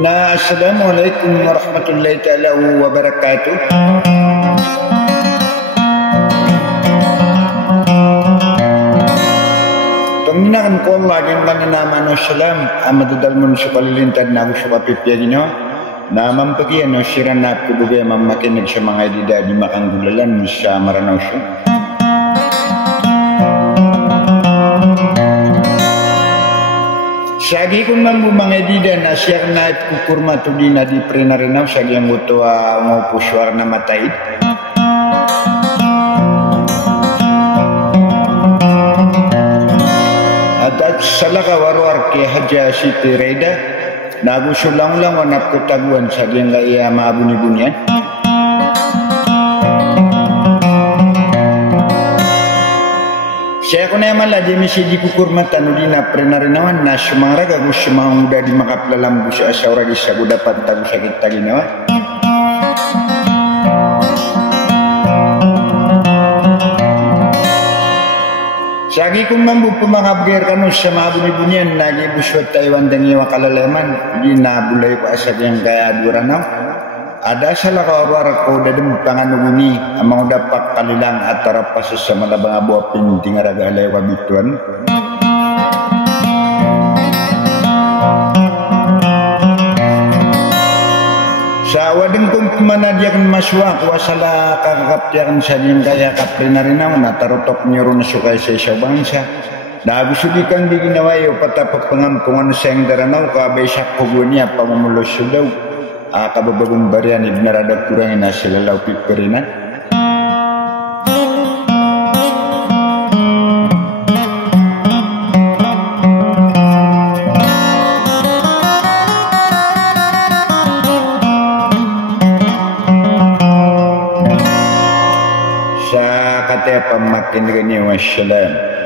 Nah, Assalamualaikum warahmatullahi taala wabarakatuh. Tunginakan ko Allah yung kanina salam amadu dalmun sukalilintad na gusto kapipiyagino na mampagian no siran na kubugay mamakinig sa mga edida di makanggulalan sa maranaw siya. Sagi kung mambu mga edida na siya na kukurma to di na di pre na rinaw sagi ang uto ngopuswar na matay. At salaka warwar ke haja Siti Reda nagu sulang-ulang wanap ketaguan sagi ang iya maabuni-bunian. Saya ko na mala di misi di kukur mata no di na prenarinawan na sumaraga ko sumamuda di makaplalam busa asaura di sagu dapat tagu sakit tagi nawa. Sagi kung mambu pumangabger kanu sa mabuni-bunian nagi buswat Taiwan dangi wakalalaman di na bulay ko asag yang kaya duranaw. Ada salah kawar ko dadem panganuguni amang dapat kalilang atara pasus sa malabang abuah pinting araga alay wabituan. Sa wadeng kong pumanadyakan maswa kuwasala kakakaptiakan sa niyang kaya kaprinarinaw na tarotok niyoro na sukay sa isaw bangsa. Nagusudikan di ginawayo patapak pangampungan sa iyang daranaw kabay sakpo niya pamumulos sudaw. Kababagong barian ibnarada kurangin na sila law piperinan. Sa kata pamakin ganyan wassalam.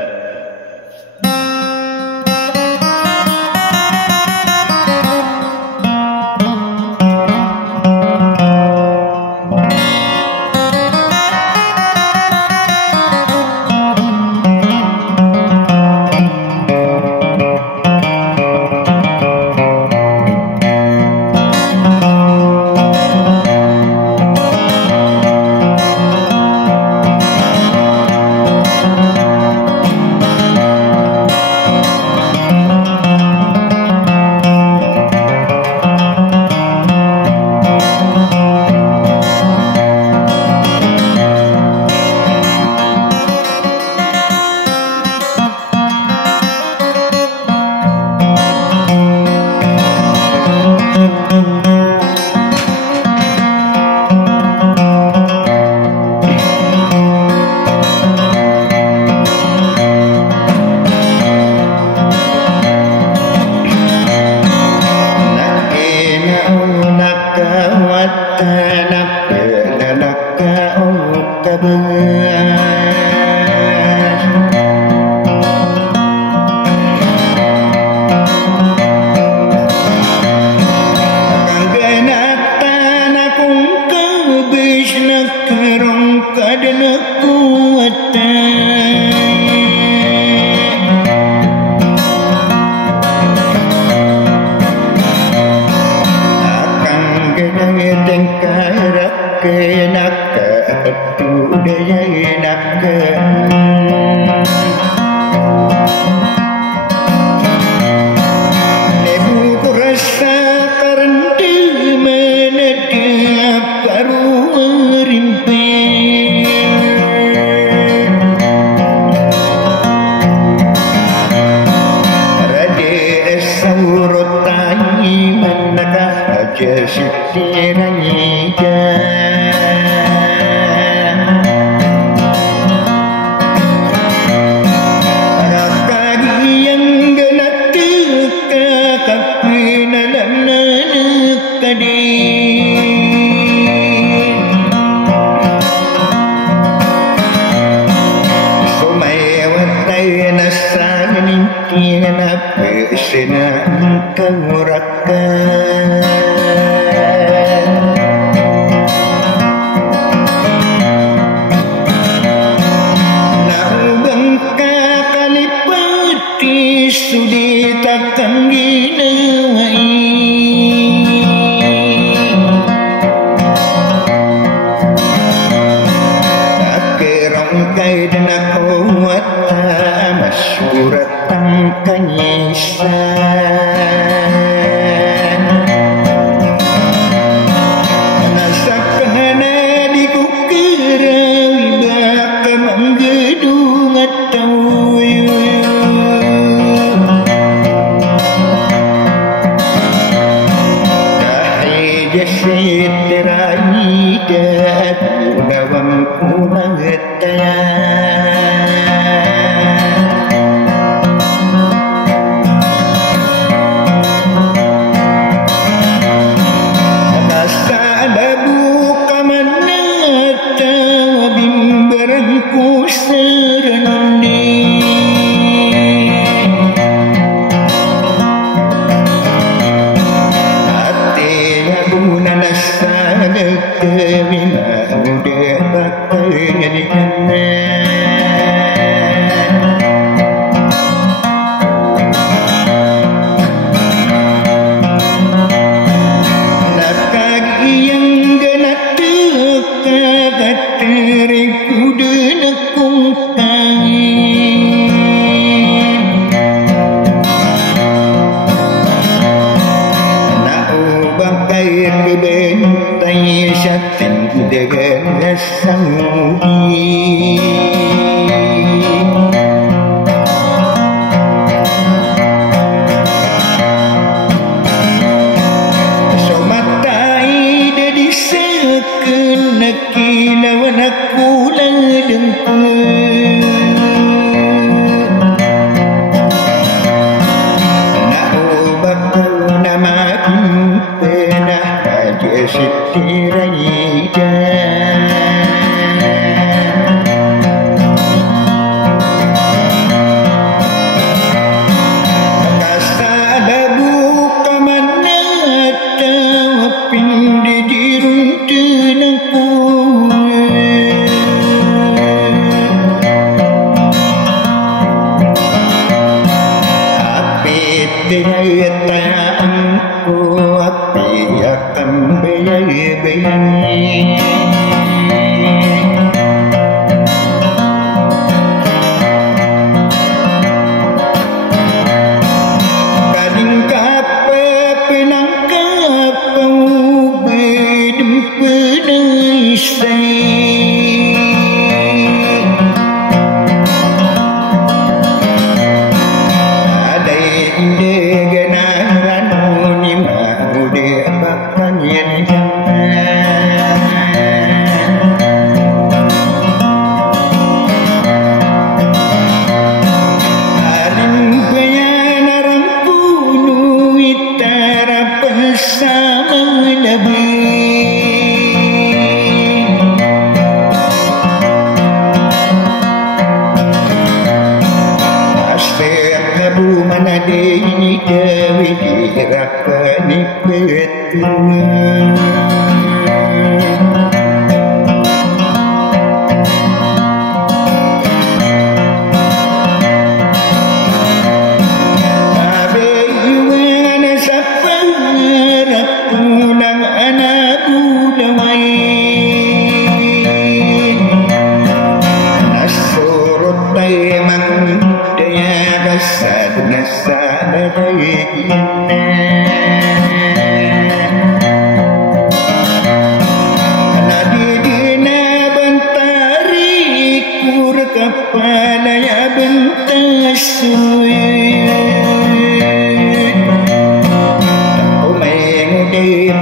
Sudi takkan dinawai seterai daku lawangku mengetahui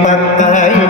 pakai